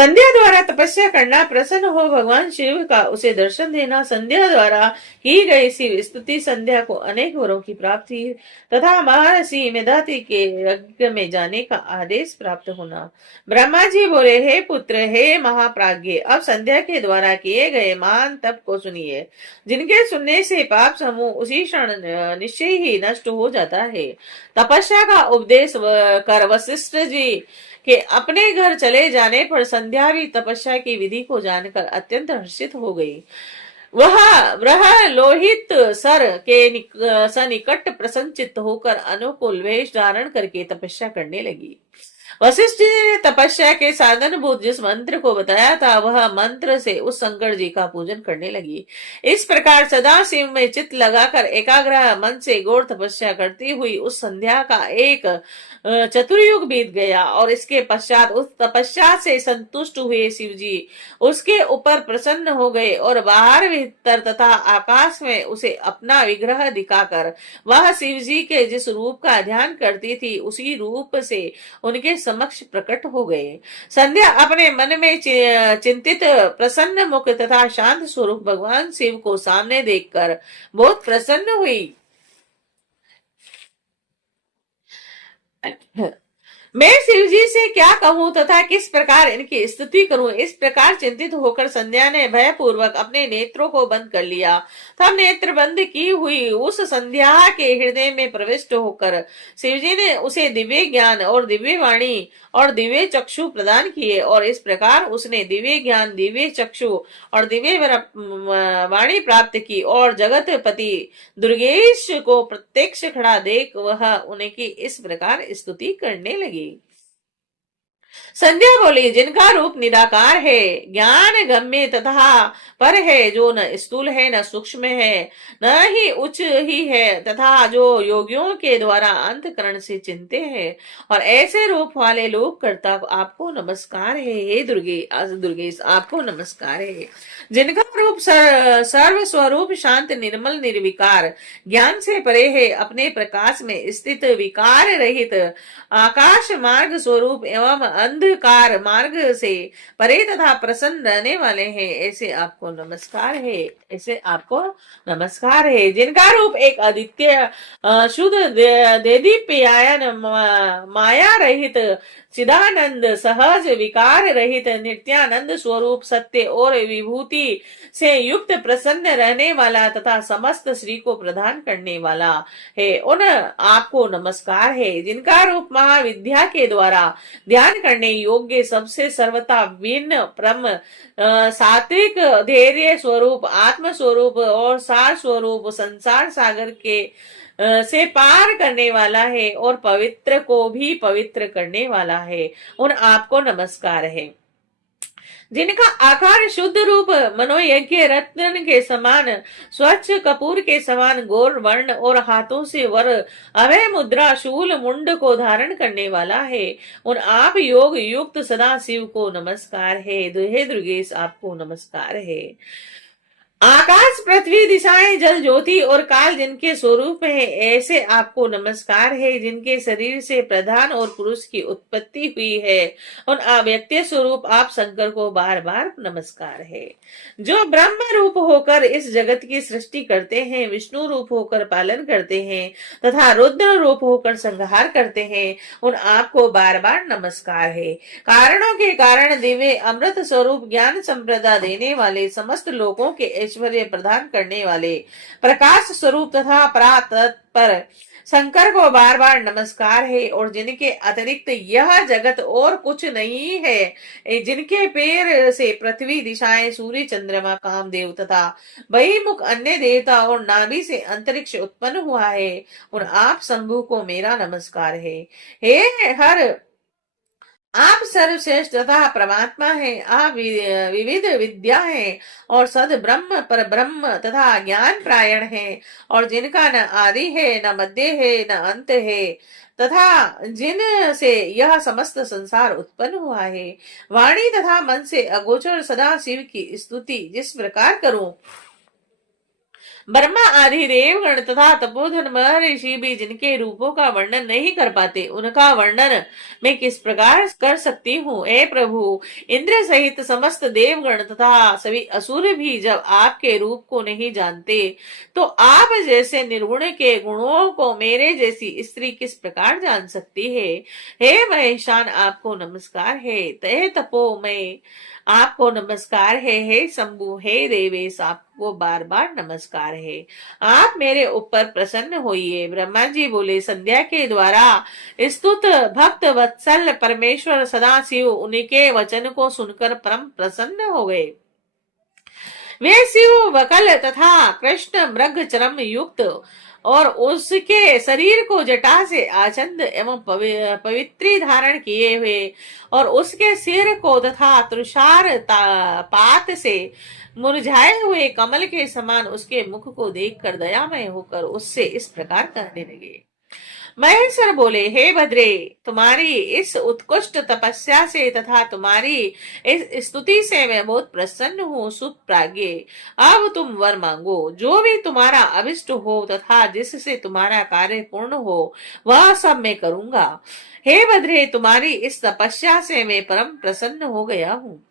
संध्या द्वारा तपस्या करना, प्रसन्न हो भगवान शिव का उसे दर्शन देना, संध्या द्वारा की गई शिव स्तुति संध्या को अनेक वरों की प्राप्ति तथा महर्षि मेधाति के यज्ञ में जाने का आदेश प्राप्त होना। ब्रह्मा जी बोले, हे पुत्र, हे महाप्राज्ञ, अब संध्या के द्वारा किए गए महान तप को सुनिए, जिनके सुनने से पाप समूह उसी क्षण निश्चय ही नष्ट हो जाता है। तपस्या का उपदेश कर वशिष्ठ जी कि अपने घर चले जाने पर संध्या भी तपस्या की विधि को जानकर अत्यंत हर्षित हो गई। वह लोहित सर के सनिकट प्रसन्नचित्त होकर अनुकूल वेश धारण करके तपस्या करने लगी। वशिष्ठ जी ने तपस्या के साधन भूत जिस मंत्र को बताया था, वह मंत्र से उस शंकर जी का पूजन करने लगी। इस प्रकार सदा शिव में चित्त लगाकर एकाग्र मन से गौर तपस्या करती हुई उस संध्या का एक चतुर्युग बीत गया और इसके पश्चात उस तपस्या से संतुष्ट हुए शिव जी उसके ऊपर प्रसन्न हो गए और बाहर भीतर तथा आकाश में उसे अपना विग्रह दिखाकर वह शिव जी के जिस रूप का ध्यान करती थी उसी रूप से उनके समक्ष प्रकट हो गए। संध्या अपने मन में चिंतित प्रसन्न मुख तथा शांत स्वरूप भगवान शिव को सामने देखकर बहुत प्रसन्न हुई। मैं शिव जी से क्या कहूं तथा किस प्रकार इनकी स्तुति करूं, इस प्रकार चिंतित होकर संध्या ने भयपूर्वक अपने नेत्रों को बंद कर लिया। तब नेत्र बंद की हुई उस संध्या के हृदय में प्रविष्ट होकर शिव जी ने उसे दिव्य ज्ञान और दिव्य वाणी और दिव्य चक्षु प्रदान किए और इस प्रकार उसने दिव्य ज्ञान, दिव्य चक्षु और दिव्य वाणी प्राप्त की और जगतपति दुर्गेश को प्रत्यक्ष खड़ा देख वह उनकी इस प्रकार स्तुति करने लगी। संध्या बोली, जिनका रूप निराकार है, ज्ञान गम्य तथा पर है, जो न स्थूल है न सूक्ष्म है, न ही उच्च ही है तथा जो योगियों के द्वारा अंतकरण से चिंते हैं, और ऐसे रूप वाले लोक करता आपको नमस्कार है। हे दुर्गेश आपको नमस्कार है, जिनका रूप सर्व स्वरूप शांत निर्मल निर्विकार ज्ञान से परे है, अपने प्रकाश में स्थित विकार रहित आकाश मार्ग स्वरूप एवं अंधकार मार्ग से परे तथा प्रसन्न रहने वाले हैं, ऐसे आपको नमस्कार है। ऐसे आपको नमस्कार है, जिनका रूप एक आदित्य शुद्ध देदीप्यायन माया रहित चिदानंद सहज विकार रहित नित्यानंद स्वरूप सत्य और विभूति से युक्त प्रसन्न रहने वाला तथा समस्त श्री को प्रदान करने वाला है, उन आपको नमस्कार है, जिनका रूप महाविद्या के द्वारा ध्यान करने योग्य सबसे सर्वथा भिन्न ब्रह्म सात्विक धैर्य स्वरूप आत्म स्वरूप और सार स्वरूप संसार सागर के से पार करने वाला है और पवित्र को भी पवित्र करने वाला है, उन आपको नमस्कार है, जिनका आकार शुद्ध रूप मनोयज्ञ रत्न के समान स्वच्छ कपूर के समान गौर वर्ण और हाथों से वर अभय मुद्रा शूल मुंड को धारण करने वाला है, उन आप योग युक्त सदा शिव को नमस्कार है। हे दुर्गेश आपको नमस्कार है। आकाश पृथ्वी दिशाएं जल ज्योति और काल जिनके स्वरूप है, ऐसे आपको नमस्कार है, जिनके शरीर से प्रधान और पुरुष की उत्पत्ति हुई है, उन अव्यक्त स्वरूप आप शंकर को बार बार नमस्कार है, जो ब्रह्म रूप होकर इस जगत की सृष्टि करते हैं, विष्णु रूप होकर पालन करते हैं तथा रुद्र रूप होकर संहार करते हैं, उन आपको बार बार नमस्कार है। कारणों के कारण दिव्य अमृत स्वरूप ज्ञान संप्रदा देने वाले समस्त लोगों के ऐश्वर्य प्रदान करने वाले प्रकाश स्वरूप तथा परात्पर शंकर को बार बार नमस्कार है, और जिनके अतिरिक्त यह जगत और कुछ नहीं है, जिनके पैर से पृथ्वी दिशाएं सूर्य चंद्रमा कामदेव तथा बहिमुख अन्य देवता और नाभि से अंतरिक्ष उत्पन्न हुआ है, उन आप शंभु को मेरा नमस्कार है। हे हर आप सर्वश्रेष्ठ तथा परमात्मा है, आप विविध विद्या है और सद ब्रह्म पर ब्रह्म तथा ज्ञान प्रायण है, और जिनका न आदि है न मध्य है न अंत है तथा जिन से यह समस्त संसार उत्पन्न हुआ है। वाणी तथा मन से अगोचर सदा शिव की स्तुति जिस प्रकार करूं, ब्रह्मा आदि देवगण तथा तपोधन महर्षि भी जिनके रूपों का वर्णन नहीं कर पाते, उनका वर्णन मैं किस प्रकार कर सकती हूँ। हे प्रभु, इंद्र सहित समस्त देवगण तथा सभी असुर भी जब आपके रूप को नहीं जानते, तो आप जैसे निर्गुण के गुणों को मेरे जैसी स्त्री किस प्रकार जान सकती है। हे महेशान, आपको नमस्कार है। तय तपो मैं आपको नमस्कार है। हे शंभु, हे देवेश, आपको बार बार नमस्कार है। आप मेरे ऊपर प्रसन्न होइए। ब्रह्मा जी बोले, संध्या के द्वारा स्तुत भक्त वत्सल परमेश्वर सदाशिव उनके वचन को सुनकर परम प्रसन्न हो गए। वे शिव वकल तथा कृष्ण मृग चरम युक्त और उसके शरीर को जटा से आचंद एवं पवित्री धारण किए हुए और उसके सिर को तथा तुषार पात से मुरझाए हुए कमल के समान उसके मुख को देखकर दयामय होकर उससे इस प्रकार कहने लगे। महेश्वर बोले, हे भद्रे, तुम्हारी इस उत्कृष्ट तपस्या से तथा तुम्हारी इस स्तुति से मैं बहुत प्रसन्न हूँ। सुप्राज्ञ, अब तुम वर मांगो, जो भी तुम्हारा अभिष्ट हो तथा जिससे तुम्हारा कार्य पूर्ण हो, वह सब मैं करूंगा। हे भद्रे, तुम्हारी इस तपस्या से मैं परम प्रसन्न हो गया हूँ।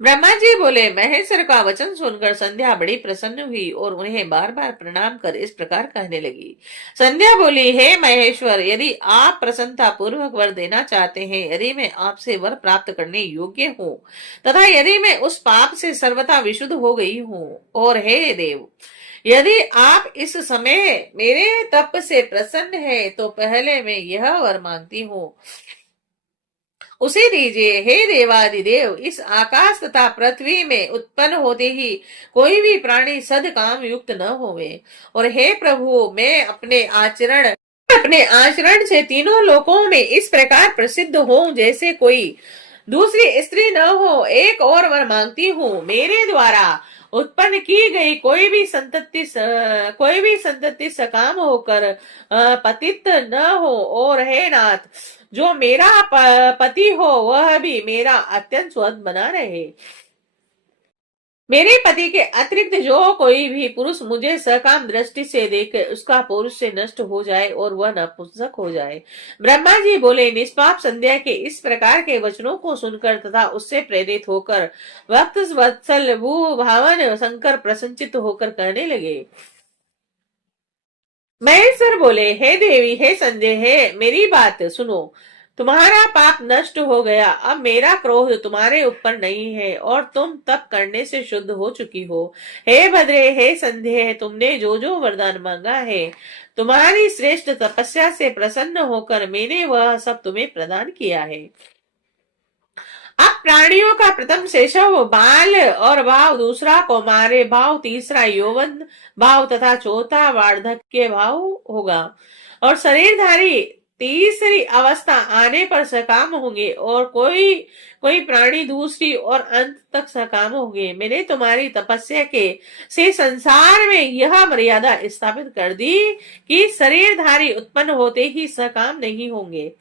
ब्रह्मा जी बोले, महेश्वर का वचन सुनकर संध्या बड़ी प्रसन्न हुई और उन्हें बार बार प्रणाम कर इस प्रकार कहने लगी। संध्या बोली, हे महेश्वर, यदि आप प्रसन्नता पूर्वक वर देना चाहते हैं, यदि मैं आपसे वर प्राप्त करने योग्य हूँ तथा यदि मैं उस पाप से सर्वथा विशुद्ध हो गई हूँ, और हे देव, यदि आप इस समय मेरे तप से प्रसन्न है, तो पहले मैं यह वर मांगती हूँ, उसे दीजिए। हे देवादिदेव, इस आकाश तथा पृथ्वी में उत्पन्न होते ही कोई भी प्राणी सदकाम युक्त न होवे। और हे प्रभु, मैं अपने आचरण से तीनों लोकों में इस प्रकार प्रसिद्ध हूँ जैसे कोई दूसरी स्त्री न हो। एक और वर मांगती हूँ, मेरे द्वारा उत्पन्न की गई कोई भी संतति सकाम होकर पतित न हो। और हे नाथ, जो मेरा पति हो वह भी मेरा अत्यंत स्वत बना रहे। मेरे पति के अतिरिक्त जो कोई भी पुरुष मुझे सकाम दृष्टि से देखे, उसका पुरुष से नष्ट हो जाए और वह नपुंसक हो जाए। ब्रह्मा जी बोले, निष्पाप संध्या के इस प्रकार के वचनों को सुनकर तथा उससे प्रेरित होकर भक्त वत्सल भू भावन शंकर प्रसन्नचित्त होकर कहने लगे। महेश्वर बोले, हे देवी, हे संजय, हे मेरी बात सुनो। तुम्हारा पाप नष्ट हो गया। अब मेरा क्रोध तुम्हारे ऊपर नहीं है और तुम तप करने से शुद्ध हो चुकी हो। हे भद्रे, हे संध्या, तुमने जो जो वरदान मांगा है, तुम्हारी श्रेष्ठ तपस्या से प्रसन्न होकर मैंने वह सब तुम्हें प्रदान किया है। अब प्राणियों का प्रथम शैशव बाल और भाव, दूसरा कौमार्य भाव, तीसरा यौवन भाव तथा चौथा वार्धक्य भाव होगा। और शरीरधारी तीसरी अवस्था आने पर सकाम होंगे और कोई कोई प्राणी दूसरी और अंत तक सकाम होंगे। मैंने तुम्हारी तपस्या के से संसार में यह मर्यादा स्थापित कर दी कि शरीरधारी उत्पन्न होते ही सकाम नहीं होंगे।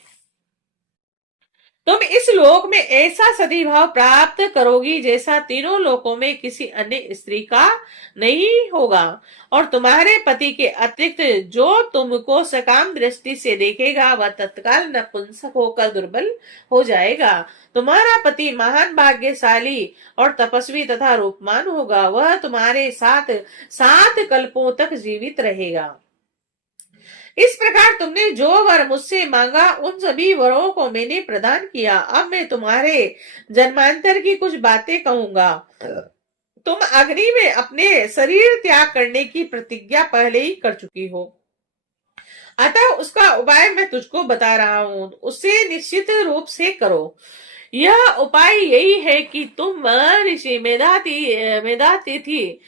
तुम इस लोक में ऐसा सती भाव प्राप्त करोगी जैसा तीनों लोकों में किसी अन्य स्त्री का नहीं होगा। और तुम्हारे पति के अतिरिक्त जो तुमको सकाम दृष्टि से देखेगा, वह तत्काल नपुंसक होकर दुर्बल हो जाएगा। तुम्हारा पति महान भाग्यशाली और तपस्वी तथा रूपमान होगा। वह तुम्हारे साथ 7 कल्पों तक जीवित रहेगा। इस प्रकार तुमने जो वर मुझसे मांगा, उन सभी वरों को मैंने प्रदान किया। अब मैं तुम्हारे जन्मांतर की कुछ बातें कहूंगा। तुम अग्नि में अपने शरीर त्याग करने की प्रतिज्ञा पहले ही कर चुकी हो, अतः उसका उपाय मैं तुझको बता रहा हूं, उसे निश्चित रूप से करो। यह उपाय यही है कि तुम ऋषि मेधातिथि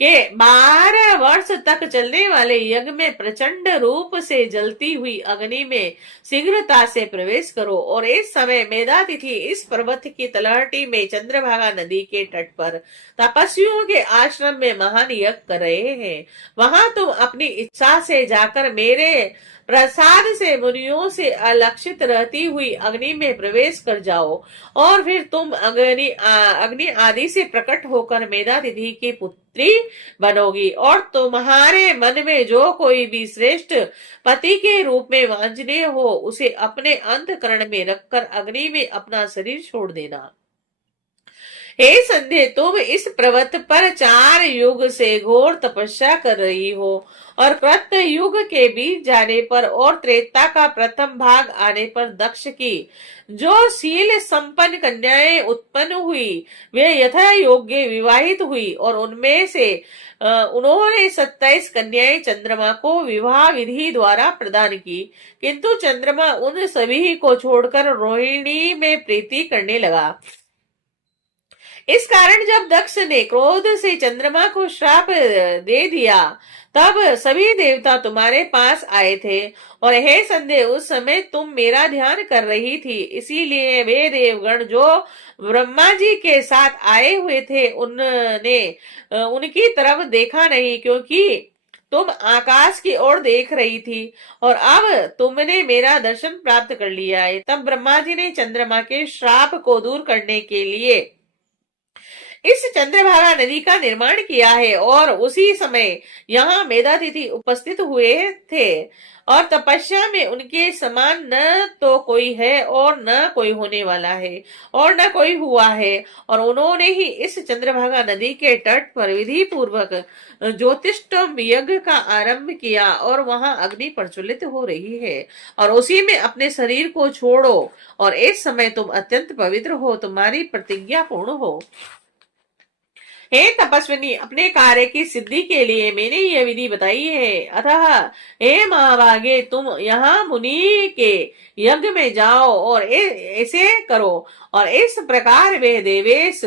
के 12 वर्ष तक चलने वाले यज्ञ में प्रचंड रूप से जलती हुई अग्नि में शीघ्रता से प्रवेश करो। और इस समय मेधातिथि इस पर्वत की तलहटी में चंद्रभागा नदी के तट पर तपस्वियों के आश्रम में महान यज्ञ कर रहे हैं। वहां तुम अपनी इच्छा से जाकर मेरे प्रसाद से मुनियों से अलक्षित रहती हुई अग्नि में प्रवेश कर जाओ और फिर तुम अग्नि आदि से प्रकट होकर मेधातिथि की पुत्री पुत्री बनोगी। और तुम्हारे मन में जो कोई भी श्रेष्ठ पति के रूप में वांछनीय हो, उसे अपने अंतःकरण में रखकर अग्नि में अपना शरीर छोड़ देना। हे संध्या, तुम इस पर्वत पर 4 युग से घोर तपस्या कर रही हो, और कृत युग के बीत जाने पर और त्रेता का प्रथम भाग आने पर दक्ष की जो शील संपन्न कन्याएं उत्पन्न हुई, वे यथा योग्य विवाहित हुई, और उनमें से उन्होंने 27 कन्याएं चंद्रमा को विवाह विधि द्वारा प्रदान की। किंतु चंद्रमा उन सभी को छोड़कर रोहिणी में प्रीति करने लगा। इस कारण जब दक्ष ने क्रोध से चंद्रमा को श्राप दे दिया, तब सभी देवता तुम्हारे पास आए थे, और हे संध्या, उस समय तुम मेरा ध्यान कर रही थी। इसीलिए वे देवगण जो ब्रह्मा जी के साथ आए हुए थे, उनने उनकी तरफ देखा नहीं, क्योंकि तुम आकाश की ओर देख रही थी, और अब तुमने मेरा दर्शन प्राप्त कर लिया है। तब ब्रह्मा जी ने चंद्रमा के श्राप को दूर करने के लिए इस चंद्रभागा नदी का निर्माण किया है, और उसी समय यहाँ मेधातिथि उपस्थित हुए थे, और तपस्या में उनके समान न तो कोई है और न कोई होने वाला है और न कोई हुआ है। और उन्होंने ही इस चंद्रभागा नदी के तट पर विधि पूर्वक ज्योतिष्टोम यज्ञ का आरंभ किया, और वहां अग्नि प्रज्वलित हो रही है, और उसी में अपने शरीर को छोड़ो, और इस समय तुम अत्यंत पवित्र हो, तुम्हारी प्रतिज्ञा पूर्ण हो। हे तपस्विनी, अपने कार्य की सिद्धि के लिए मैंने यह विधि बताई है। अतः हे महाभागे, तुम यहाँ मुनि के यज्ञ में जाओ और ऐसे करो। और इस प्रकार वे देवेश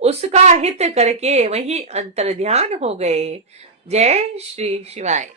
उसका हित करके वहीं अंतर्ध्यान हो गए। जय श्री शिवाय।